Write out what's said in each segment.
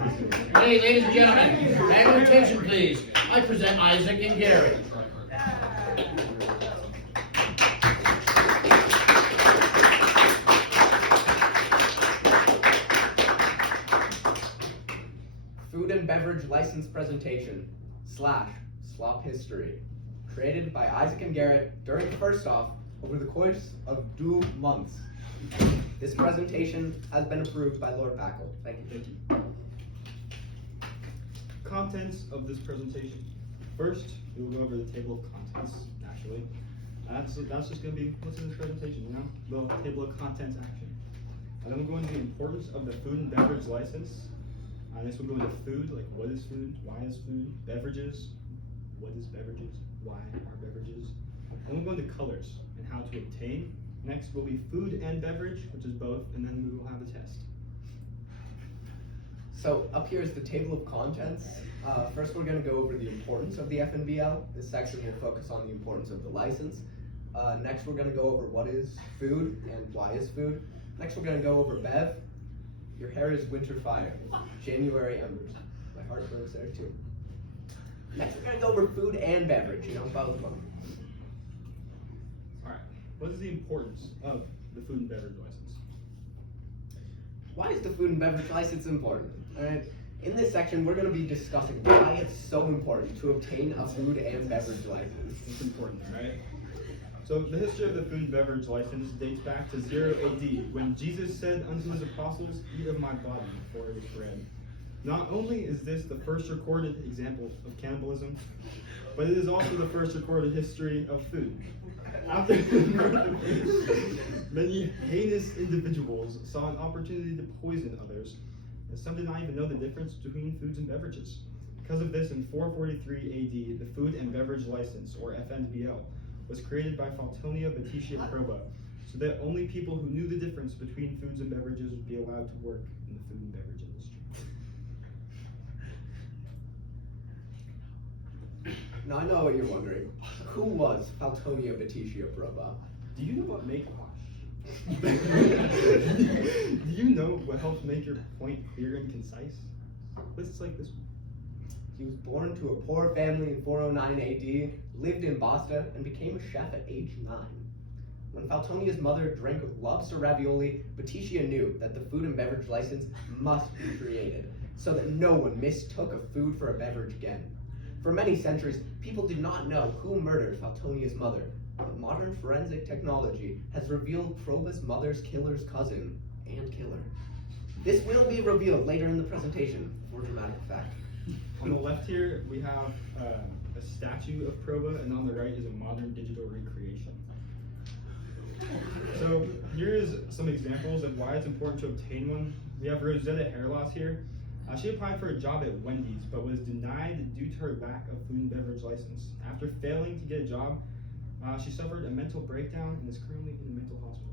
Hey, ladies and gentlemen, have your attention, please. I present Isaac and Garrett. Food and beverage license presentation / Slop history. Created by Isaac and Garrett during first off over the course of 2 months. This presentation has been approved by Lord Packle. Thank you. Thank you. Contents of this presentation. First, we will go over the table of contents, naturally. That's just going to be what's in this presentation, you know? The table of contents action. And then we'll go into the importance of the food and beverage license. Next we'll go into food, like what is food, why is food, beverages, what is beverages, why are beverages. And we'll go into colors and how to obtain. Next will be food and beverage, which is both, and then we will have a test. So up here is the table of contents. First we're going to go over the importance of the FNBL. This section will focus on the importance of the license. Next we're going to go over what is food and why is food. Next we're going to go over Bev. Your hair is winter fire. January embers. My heart breaks there too. Next we're going to go over food and beverage, you know, both of them. Alright, what is the importance of the food and beverage license? Why is the food and beverage license important? Alright, in this section we're going to be discussing why it's so important to obtain a food and beverage license. It's important, right? So the history of the food and beverage license dates back to 0 AD, when Jesus said unto his apostles, "Eat of my body," before it was bread. Not only is this the first recorded example of cannibalism, but it is also the first recorded history of food. After the birth of Jesus, many heinous individuals saw an opportunity to poison others, and some did not even know the difference between foods and beverages. Because of this, in 443 AD, the Food and Beverage License, or FNBL, was created by Faltonia Batitia Proba, so that only people who knew the difference between foods and beverages would be allowed to work in the food and beverage industry. Now I know what you're wondering. Who was Faltonia Batitia Proba? Do you know what make Do you know what helps make your point clear and concise? Lists like this one. He was born to a poor family in 409 AD, lived in Boston, and became a chef at age 9. When Faltonia's mother drank lobster ravioli, Batitia knew that the food and beverage license must be created, so that no one mistook a food for a beverage again. For many centuries, people did not know who murdered Faltonia's mother, but modern forensic technology has revealed Proba's mother's killer's cousin and killer. This will be revealed later in the presentation for dramatic effect. On the left here, we have a statue of Proba, and on the right is a modern digital recreation. So here's some examples of why it's important to obtain one. We have Rosetta Hair Loss here. She applied for a job at Wendy's, but was denied due to her lack of food and beverage license. After failing to get a job, she suffered a mental breakdown and is currently in a mental hospital.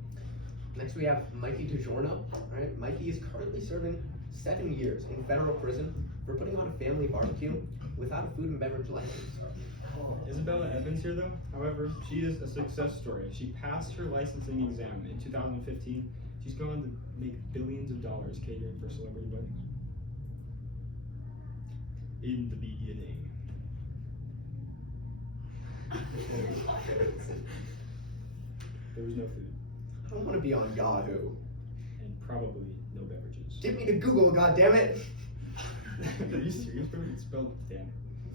Next we have Mikey DiGiorno. Right? Mikey is currently serving 7 years in federal prison for putting on a family barbecue without a food and beverage license. Isabella Evans here though, however, she is a success story. She passed her licensing exam in 2015. She's gone to make billions of dollars catering for celebrity weddings. In the BDNA. There was no food. I don't want to be on Yahoo. And probably no beverages. Get me to Google, goddammit! Are you serious, bro? It's spelled damn.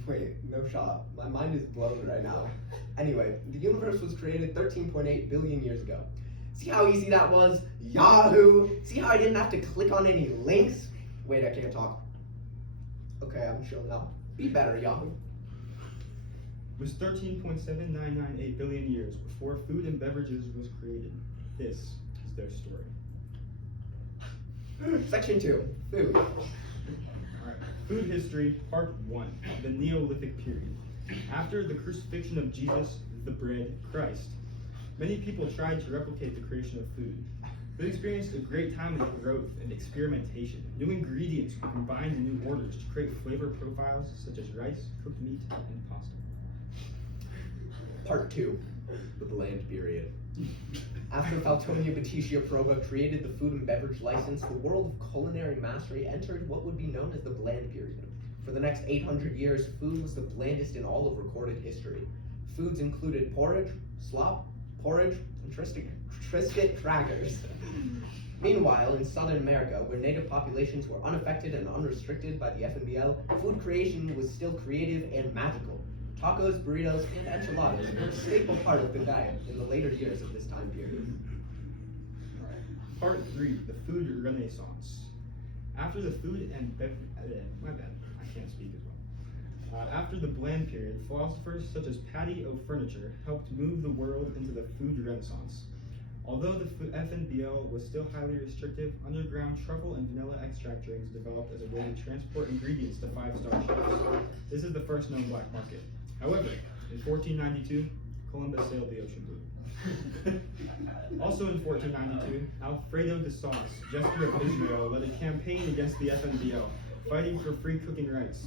Wait, no shot. My mind is blown right now. Anyway, the universe was created 13.8 billion years ago. See how easy that was? Yahoo! See how I didn't have to click on any links? Wait, I can't talk. Okay, I'm chill now. Be better, Yahoo. It was 13.7998 billion years before food and beverages was created. This is their story. Section 2, food. Alright, food history, part 1, the Neolithic period. After the crucifixion of Jesus, the bread, Christ, many people tried to replicate the creation of food. They experienced a great time of growth and experimentation. New ingredients were combined in new orders to create flavor profiles such as rice, cooked meat, and pasta. Part 2, the bland period. After Faltonia Batitia Proba created the food and beverage license, the world of culinary mastery entered what would be known as the bland period. For the next 800 years, food was the blandest in all of recorded history. Foods included porridge, slop, porridge, and Triscuit crackers. Meanwhile, in Southern America, where native populations were unaffected and unrestricted by the FNBL, food creation was still creative and magical. Tacos, burritos, and enchiladas were a staple part of the diet in the later years of this time period. Part 3, the food renaissance. After the food and my bad, I can't speak as well. After the bland period, philosophers such as Patty O'Furniture helped move the world into the food renaissance. Although the FNBL was still highly restrictive, underground truffle and vanilla extract drinks developed as a way to transport ingredients to five-star chefs. This is the first known black market. However, in 1492, Columbus sailed the ocean blue. Also in 1492, Alfredo de Sauce, Jester of Israel, led a campaign against the FNBL, fighting for free cooking rights.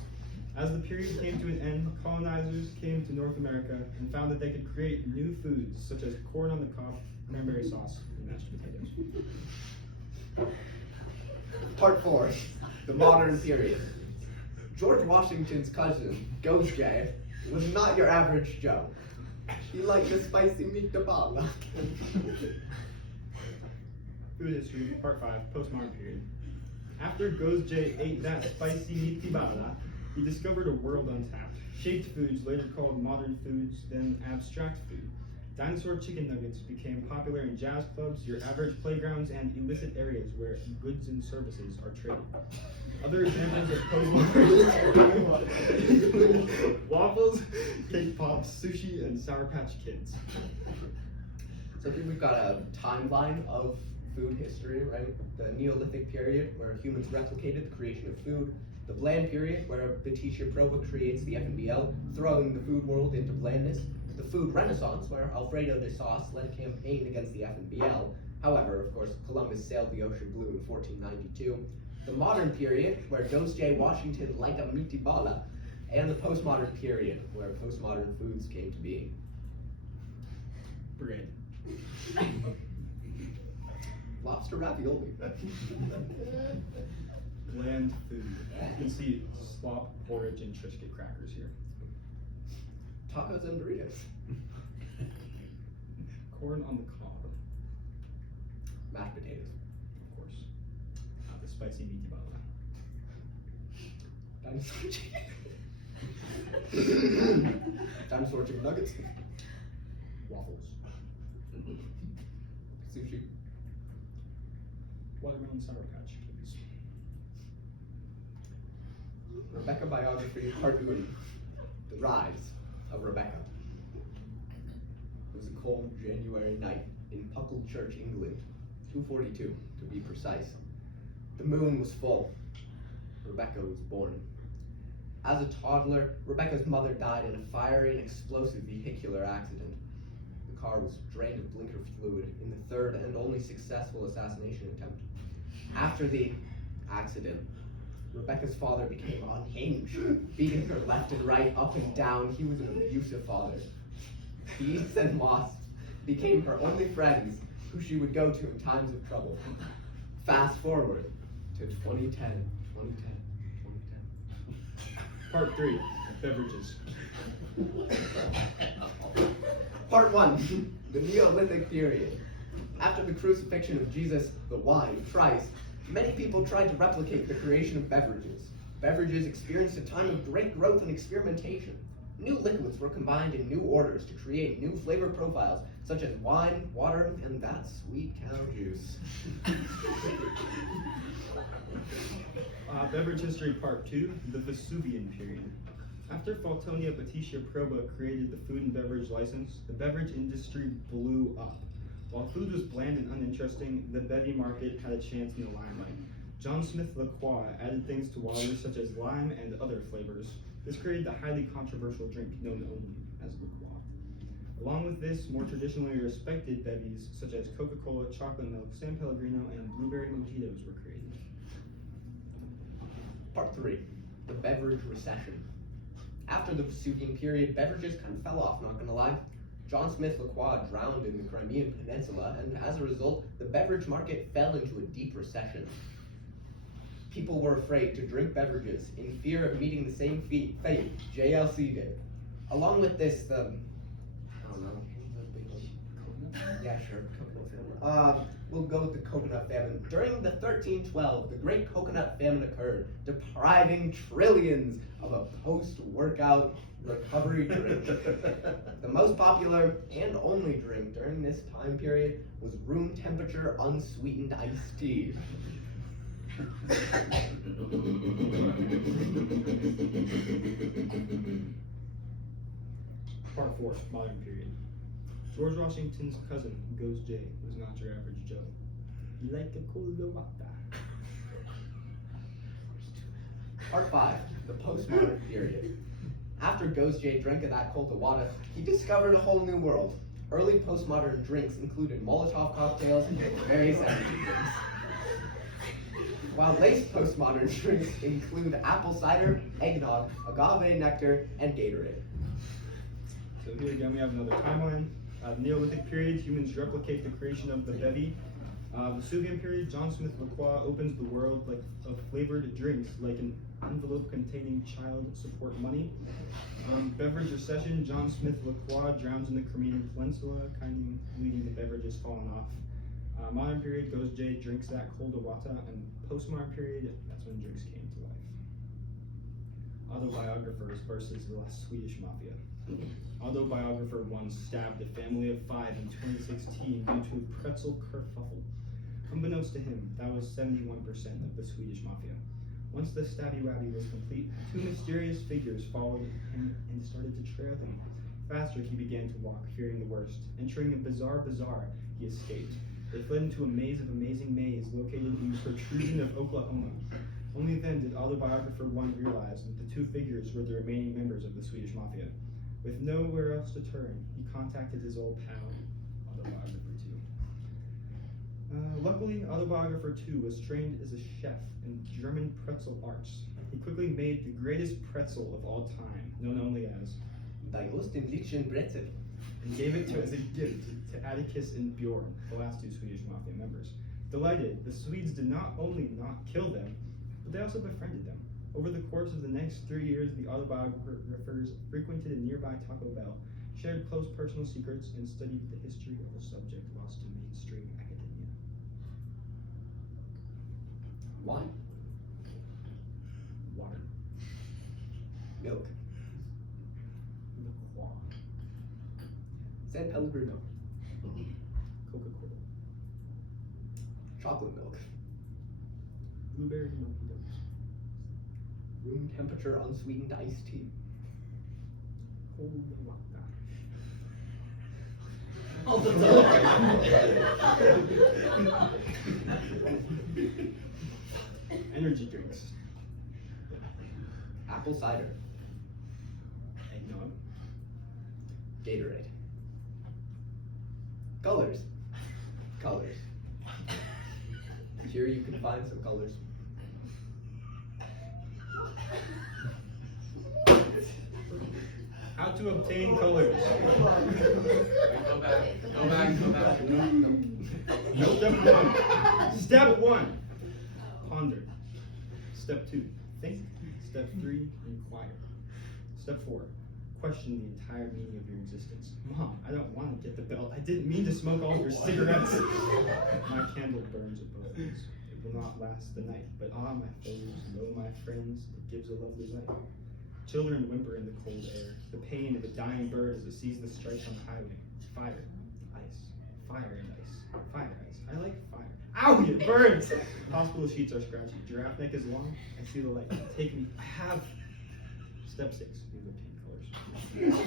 As the period came to an end, colonizers came to North America and found that they could create new foods such as corn on the cob, cranberry sauce, and mashed potatoes. Part 4, the modern period. George Washington's cousin, Ghost Jay, was not your average Joe. He liked the spicy meatball. Food history, part 5, postmodern period. After Ghost Jay ate that spicy meatball, he discovered a world untapped. Shaped foods, later called modern foods, then abstract food. Dinosaur chicken nuggets became popular in jazz clubs, your average playgrounds, and illicit areas where goods and services are traded. Other examples of postmodern waffles, cake pops, sushi, and Sour Patch Kids. So here we've got a timeline of food history, right? The Neolithic period, where humans replicated the creation of food. The bland period, where Batitia Proba creates the FNBL, throwing the food world into blandness. The food renaissance, where Alfredo de Sauce led a campaign against the FNBL. However, of course, Columbus sailed the ocean blue in 1492. The modern period, where Ghost J. Washington liked a meaty bala. And the postmodern period, where postmodern foods came to be. Bread. Lobster ravioli. Bland food. You can see slop, porridge, and Triscuit crackers here. Tacos and burritos. Corn on the cob, Mashed potatoes. of course. The spicy meaty bala. Dinosaur chicken. Dinosaur chicken nuggets. Waffles. Sushi. Watermelon Sour Patch Kids. Rebecca biography, part 3. The rise of Rebecca. It was a cold January night in Puckle Church, England, 242 to be precise. The moon was full. Rebecca was born. As a toddler, Rebecca's mother died in a fiery and explosive vehicular accident. The car was drained of blinker fluid in the third and only successful assassination attempt. After the accident, Rebecca's father became unhinged, beating her left and right, up and down. He was an abusive father. Peace and wasps became her only friends, who she would go to in times of trouble. Fast forward to 2010. Part 3, beverages. Part 1, the Neolithic period. After the crucifixion of Jesus, the wine, Christ, many people tried to replicate the creation of beverages. Beverages experienced a time of great growth and experimentation. New liquids were combined in new orders to create new flavor profiles, such as wine, water, and that sweet cow juice. Beverage history part 2, the Vesuvian period. After Faltonia Batitia Proba created the food and beverage license, the beverage industry blew up. While food was bland and uninteresting, the bevy market had a chance in the limelight. John Smith LaCroix added things to waters such as lime and other flavors. This created the highly controversial drink known only as LaCroix. Along with this, more traditionally respected bevies such as Coca-Cola, chocolate milk, San Pellegrino, and blueberry mojitos were created. Part 3, the beverage recession. After the Vesuvian period, beverages kind of fell off, not gonna lie. John Smith Lacroix drowned in the Crimean Peninsula, and as a result, the beverage market fell into a deep recession. People were afraid to drink beverages in fear of meeting the same fate JLC did. Along with this, I don't know. Yeah, sure. We'll go with the coconut famine. During the 1312, the Great Coconut Famine occurred, depriving trillions of a post-workout recovery drink. The most popular and only drink during this time period was room temperature unsweetened iced tea. Part 4, modern period. George Washington's cousin, Ghost J, was not your average Joe. He liked a cold water. Part 5, the postmodern period. After Ghost J drank of that cold water, he discovered a whole new world. Early postmodern drinks included Molotov cocktails and various energy drinks. While late postmodern drinks include apple cider, eggnog, agave nectar, and Gatorade. So here again we have another timeline. Neolithic period, humans replicate the creation of the bevy. Vesuvian period, John Smith Lacroix opens the world of flavored drinks like an envelope containing child support money. Beverage recession, John Smith Lacroix drowns in the Crimean Peninsula, kind of leading to beverages falling off. Modern period, Ghost J drinks that cold water, and postmodern period, that's when drinks came to life. Autobiographers versus the Swedish Mafia. Autobiographer 1 stabbed a family of 5 in 2016 due to a pretzel kerfuffle. Unbeknownst to him, that was 71% of the Swedish Mafia. Once the stabby-wabby was complete, 2 mysterious figures followed him and started to trail him. Faster he began to walk, fearing the worst. Entering a bizarre bazaar, he escaped. They fled into a maze of amazing maze located in the protrusion of Oklahoma. Only then did Autobiographer 1 realize that the 2 figures were the remaining members of the Swedish Mafia. With nowhere else to turn, he contacted his old pal, Autobiographer 2. Luckily, Autobiographer 2 was trained as a chef in German pretzel arts. He quickly made the greatest pretzel of all time, known only as Die Ostenlichchen Brezel, and gave it as a gift to Atticus and Bjorn, the last 2 Swedish Mafia members. Delighted, the Swedes did not only not kill them, but they also befriended them. Over the course of the next 3 years, the autobiographers frequented a nearby Taco Bell, shared close personal secrets, and studied the history of the subject lost to mainstream academia. Why? Water. Milk. Liqueur. San Pellegrino. Coca-Cola. Chocolate milk. Blueberry mojitos. Room temperature unsweetened iced tea. Cold water. Energy drinks. Apple cider. Eggnog. Gatorade. Colors. Colors. Here you can find some colors. How to obtain colors. Go back. No. Step 1. Ponder. Step 2. Think. Step 3. Inquire. Step 4. Question the entire meaning of your existence. Mom, I don't want to get the belt. I didn't mean to smoke all your cigarettes. My candle burns at both ends. It will not last the night, but my foes, lo my friends, it gives a lovely light. Children whimper in the cold air. The pain of a dying bird as it sees the stripes on the highway. Fire, ice, fire and ice, fire, ice. I like fire. Ow, it burns! Hospital sheets are scratchy. Giraffe neck is long. I see the light. Take me. I have. Step 6. Use obtain colors.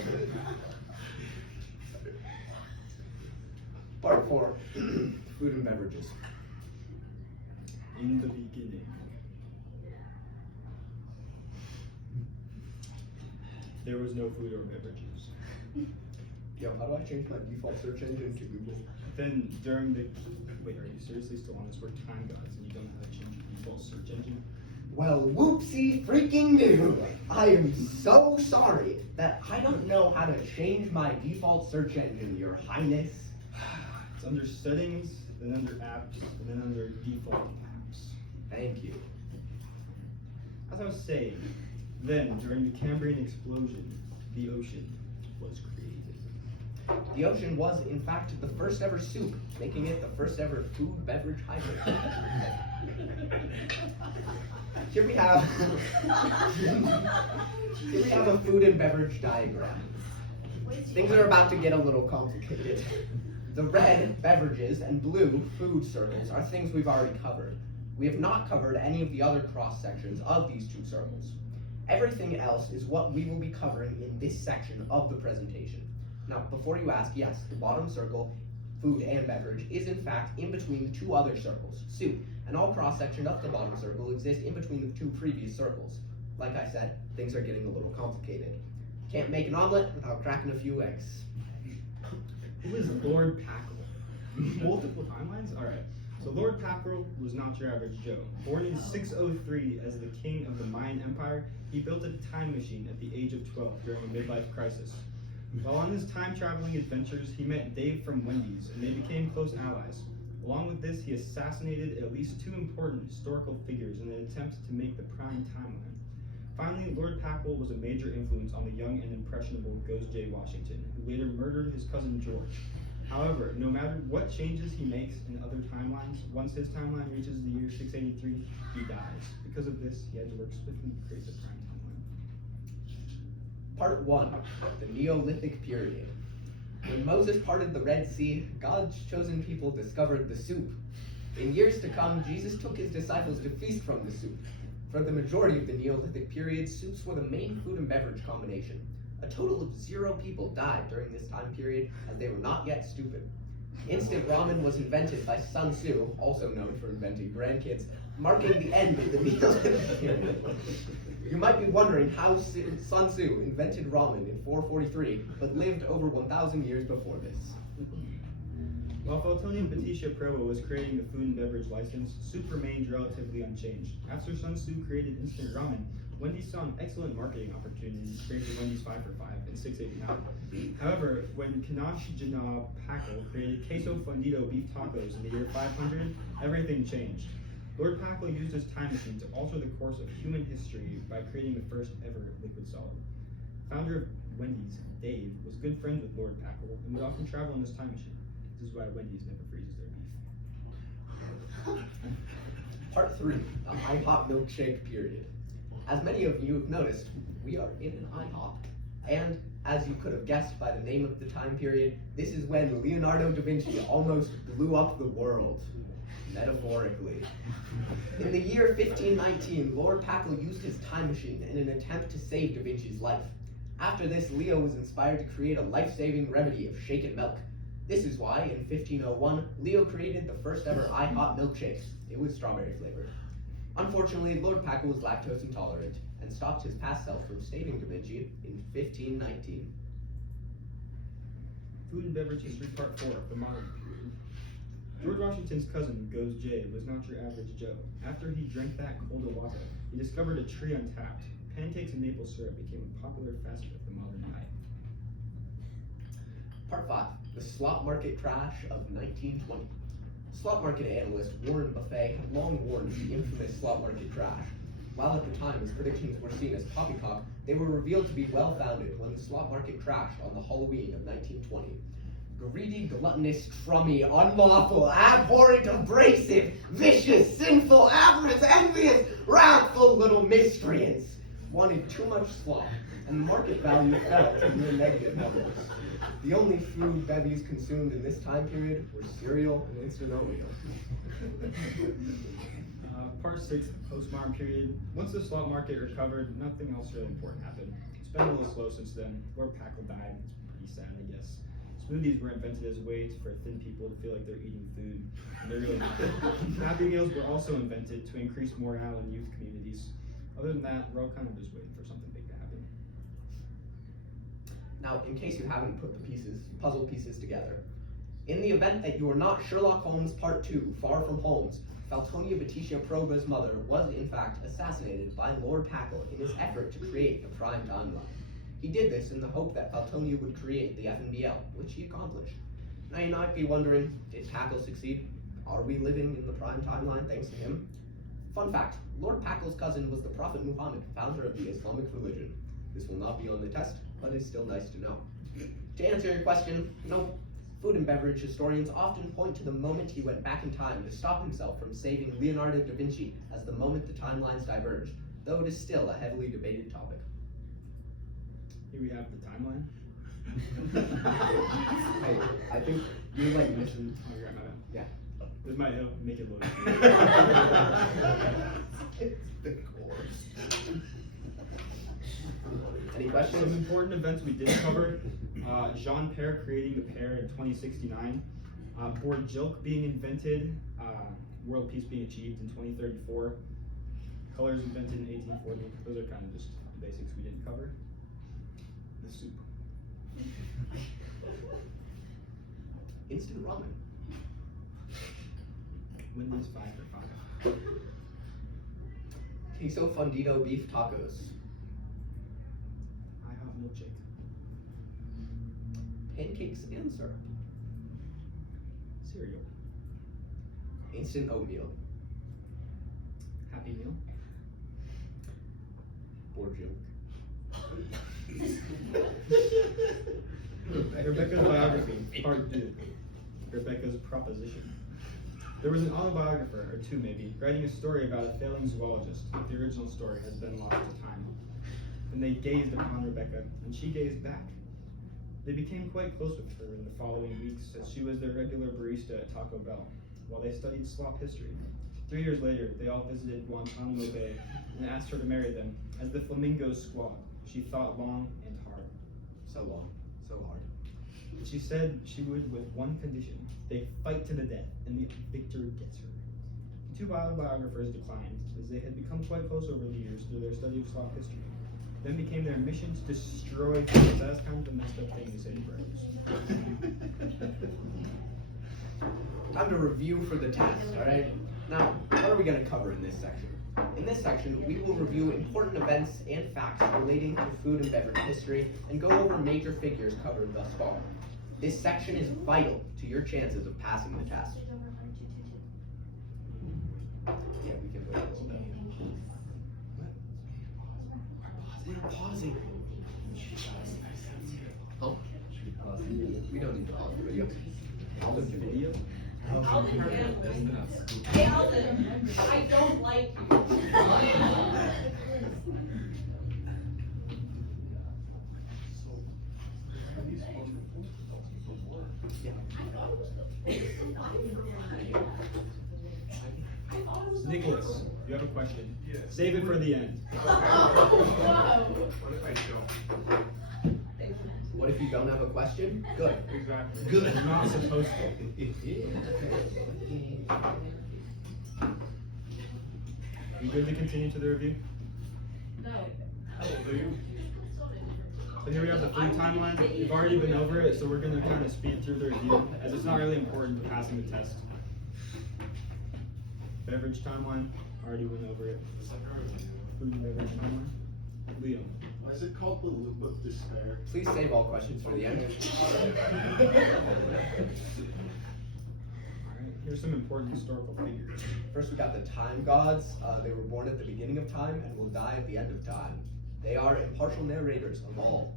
Part 4. Food and beverages. In the beginning. There was no food or beverages. Yo, how do I change my default search engine to Google? Then during the wait, are you seriously still on this? We're time gods and you don't know how to change your default search engine? Well, whoopsie freaking do. I am so sorry that I don't know how to change my default search engine, Your Highness. It's under settings, then under apps, and then under default apps. Thank you. As I was saying, then during the Cambrian explosion, the ocean was created. The ocean was, in fact, the first ever soup, making it the first ever food beverage hybrid. Here we have a food and beverage diagram. Things are about to get a little complicated. The red, beverages, and blue, food circles, are things we've already covered. We have not covered any of the other cross sections of these two circles. Everything else is what we will be covering in this section of the presentation. Now, before you ask, yes, the bottom circle, food and beverage, is in fact in between the two other circles, soup, and all cross-section of the bottom circle exists in between the two previous circles. Like I said, things are getting a little complicated. Can't make an omelet without cracking a few eggs. Who is Lord Packle? Multiple timelines? Alright. So Lord Packle was not your average Joe. Born in 603 as the king of the Mayan Empire, he built a time machine at the age of 12 during a midlife crisis. While on his time-traveling adventures, he met Dave from Wendy's, and they became close allies. Along with this, he assassinated at least two important historical figures in an attempt to make the prime timeline. Finally, Lord Packle was a major influence on the young and impressionable Ghost J. Washington, who later murdered his cousin George. However, no matter what changes he makes in other timelines, once his timeline reaches the year 683, he dies. Because of this, he had to work swiftly to create the prime timeline. Part 1, the Neolithic period. When Moses parted the Red Sea, God's chosen people discovered the soup. In years to come, Jesus took his disciples to feast from the soup. For the majority of the Neolithic period, soups were the main food and beverage combination. A total of 0 people died during this time period, as they were not yet stupid. Instant ramen was invented by Sun Tzu, also known for inventing grandkids, marking the end of the Neolithic period. You might be wondering how Sun Tzu invented ramen in 443, but lived over 1,000 years before this. While Feltonian Baptisia Proba was creating the food and beverage license, soup remained relatively unchanged. After Sun Tzu created instant ramen, Wendy's saw an excellent marketing opportunity to create the Wendy's 5 for 5 in 689. However, when Kanash Jana Packle created queso fundido beef tacos in the year 500, everything changed. Lord Packle used his time machine to alter the course of human history by creating the first ever liquid solid. Founder of Wendy's, Dave, was good friends with Lord Packle and would often travel in his time machine. This is why Wendy's never freezes their beef. Part 3, the IHOP milkshake period. As many of you have noticed, we are in an IHOP. And as you could have guessed by the name of the time period, this is when Leonardo da Vinci almost blew up the world. Metaphorically. In the year 1519, Lord Packle used his time machine in an attempt to save Da Vinci's life. After this, Leo was inspired to create a life-saving remedy of shaken milk. This is why, in 1501, Leo created the first ever IHOP milkshake. It was strawberry flavored. Unfortunately, Lord Packle was lactose intolerant and stopped his past self from saving Da Vinci in 1519. Food and beverage history part 4, the modern period. George Washington's cousin, Ghost J, was not your average Joe. After he drank that cold water, he discovered a tree untapped. Pancakes and maple syrup became a popular facet of the modern diet. Part 5, the slop market crash of 1920. Slop market analyst Warren Buffet had long warned of the infamous slop market crash. While at the time his predictions were seen as poppycock, they were revealed to be well-founded when the slop market crashed on the Halloween of 1920. Greedy, gluttonous, crummy, unlawful, abhorrent, abrasive, vicious, sinful, avarice, envious, wrathful little miscreants wanted too much slop, and the market value fell to near negative numbers. The only food bevies consumed in this time period were cereal and instant oatmeal. Part 6, the postmodern period. Once the slot market recovered, nothing else really important happened. It's been a little slow since then. Lord Packle died. It's pretty sad, I guess. Smoothies were invented as a way for thin people to feel like they're eating food, and they're really not. Happy Meals were also invented to increase morale in youth communities. Other than that, we're all kind of just waiting for something big to happen. Now, in case you haven't put the puzzle pieces together, in the event that you are not Sherlock Holmes Part 2, Far From Holmes, Faltonia Batitia Proba's mother was in fact assassinated by Lord Packle in his effort to create the prime timeline. He did this in the hope that Faltonia would create the FNBL, which he accomplished. Now you might be wondering, did Packle succeed? Are we living in the prime timeline thanks to him? Fun fact, Lord Packle's cousin was the Prophet Muhammad, founder of the Islamic religion. This will not be on the test, but it's still nice to know. To answer your question, no. Food and beverage historians often point to the moment he went back in time to stop himself from saving Leonardo da Vinci as the moment the timelines diverged, though it is still a heavily debated topic. Here we have the timeline. Hey, I think you're like missing. Oh, you're right, my bad. Yeah. This might help make it look. The course. Any Some questions? important events we didn't cover. Jean Pair creating the pair in 2069. Board Jilk being invented. World peace being achieved in 2034. Colors invented in 1840. Those are kind of just the basics we didn't cover. The soup. Instant ramen. Wendy's 5 for 5. Queso fundido beef tacos. I have milkshake. Pancakes and syrup. Cereal. Instant oatmeal. Happy Meal. Board joke. Rebecca's biography, part 2. Rebecca's proposition. There was an autobiographer, or two maybe, writing a story about a failing zoologist, but the original story has been lost to time. And they gazed upon Rebecca, and she gazed back. They became quite close with her in the following weeks, as she was their regular barista at Taco Bell, while they studied Slop history. 3 years later, they all visited Guantanamo Bay and asked her to marry them. As the flamingos squawked, she thought long and hard. So long, so hard. And she said she would with one condition. They fight to the death, and the victor gets her. The two biographers declined, as they had become quite close over the years through their study of Slop history. Then became their mission to destroy France. That's kind of a messed up thing to say to brothers. Time to review for the test, alright? Now, what are we going to cover in this section? In this section, we will review important events and facts relating to food and beverage history and go over major figures covered thus far. This section is vital to your chances of passing the test. Yeah, we can wait a little bit. We're pausing. Oh? We don't need to pause the video. All the video? Alden, hey Alden, I don't like you. Nicholas, you have a question. Yes. Save it for the end. What if I don't? What if you don't have a question? Good. Exactly. Good. You're not supposed to. You good to continue to the review? No. Do you? So here we have the food timeline. We've already been over it, so we're going to kind of speed through the review, as it's not really important to passing the test. Beverage timeline, already went over it. Food and beverage timeline. Leo. Why is it called the Loop of Despair? Please save all questions for the end. Alright, here's some important historical figures. First, we got the time gods. They were born at the beginning of time and will die at the end of time. They are impartial narrators of all.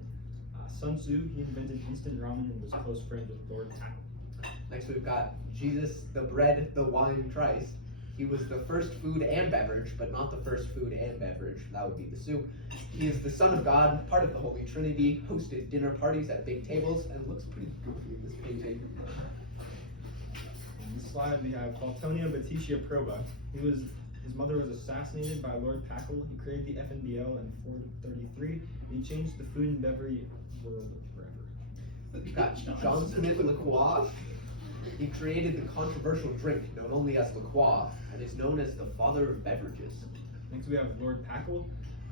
Sun Tzu, he invented instant ramen and was close friends with Lord Packle. Next, we've got Jesus, the bread, the wine, Christ. He was the first food and beverage, but not the first food and beverage. That would be the soup. He is the Son of God, part of the Holy Trinity, hosted dinner parties at big tables, and looks pretty goofy in this painting. On this slide, we have Faltonia Batitia Proba. His mother was assassinated by Lord Packle. He created the FNBL in 433, and he changed the food and beverage world forever. We've got John Smith LaCroix. He created the controversial drink known only as LaCroix, and is known as the father of beverages. Next, we have Lord Packle.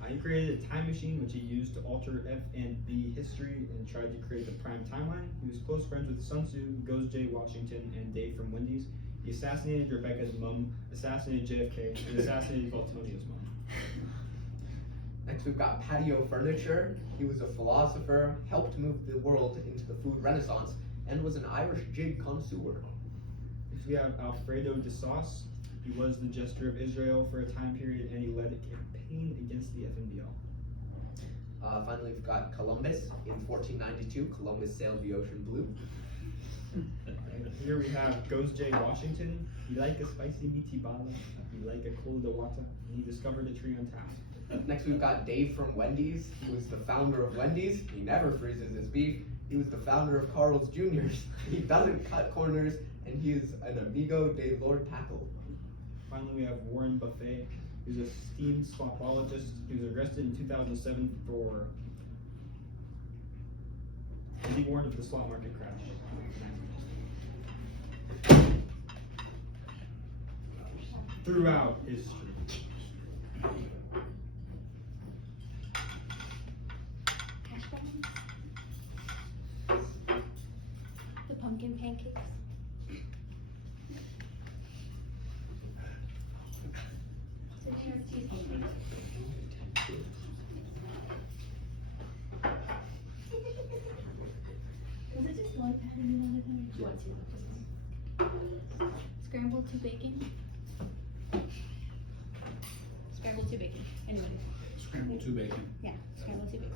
He created a time machine which he used to alter F and B history and tried to create the prime timeline. He was close friends with Sun Tzu, Ghost J. Washington, and Dave from Wendy's. He assassinated Rebecca's mom, assassinated JFK, and assassinated Valtonia's mom. Next, we've got Patio Furniture. He was a philosopher, helped move the world into the food renaissance, and was an Irish jig connoisseur. Next, we have Alfredo de Sauce. He was the jester of Israel for a time period, and he led a campaign against the FNBL. Finally, we've got Columbus. In 1492, Columbus sailed the ocean blue. And here we have Goes J. Washington. He like a spicy meaty bala. He like a cold water. And he discovered a tree on tap. Next, we've got Dave from Wendy's. He was the founder of Wendy's. He never freezes his beef. He was the founder of Carl's Jr.'s. He doesn't cut corners, and he is an amigo de Lord Tackle. Finally, we have Warren Buffet. He's a steamed slopologist. He was arrested in 2007 for being warned of the slot market crash. Throughout history. The pumpkin pancakes. So here's cheesecake. Was it just one pattern you wanted to do? What two? Scrambled two bacon. Scrambled two bacon. Anybody? Scrambled two bacon. Yeah, scrambled two bacon.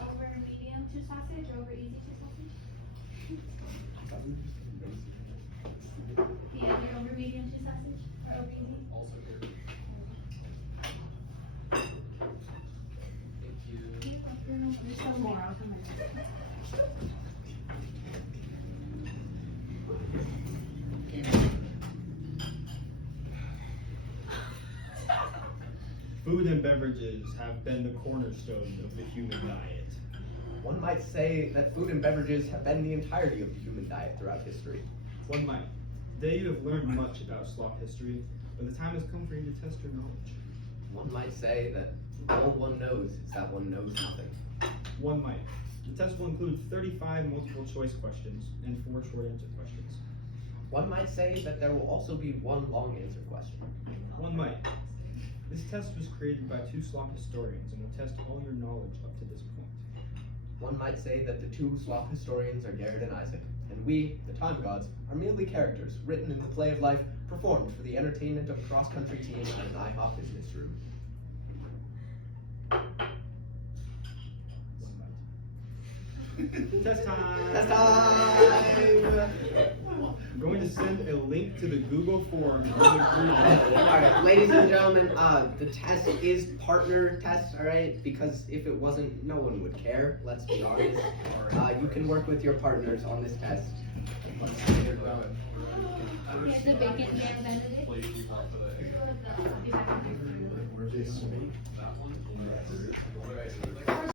Over medium two sausage or over easy two sausage? Yeah, you're over medium two sausage or over easy? Also good. There's still more. I'll come in. Food and beverages have been the cornerstone of the human diet. One might say that food and beverages have been the entirety of the human diet throughout history. One might. Today you have learned much about slop history, but the time has come for you to test your knowledge. One might say that all one knows is that one knows nothing. One might. The test will include 35 multiple choice questions and 4 short answer questions. One might say that there will also be one long answer question. One might. This test was created by 2 slop historians and will test all your knowledge up to this point. One might say that the 2 slop historians are Garrett and Isaac, and we, the time gods, are merely characters written in the play of life, performed for the entertainment of a cross-country team in an IHOP business room. One might. Test time! Test time! I'm going to send a link to the Google form in the group. Alright, ladies and gentlemen, the test is partner test, alright? Because if it wasn't, no one would care, let's be honest. You can work with your partners on this test. Here's the bacon jam Benedict. Where's this? That one?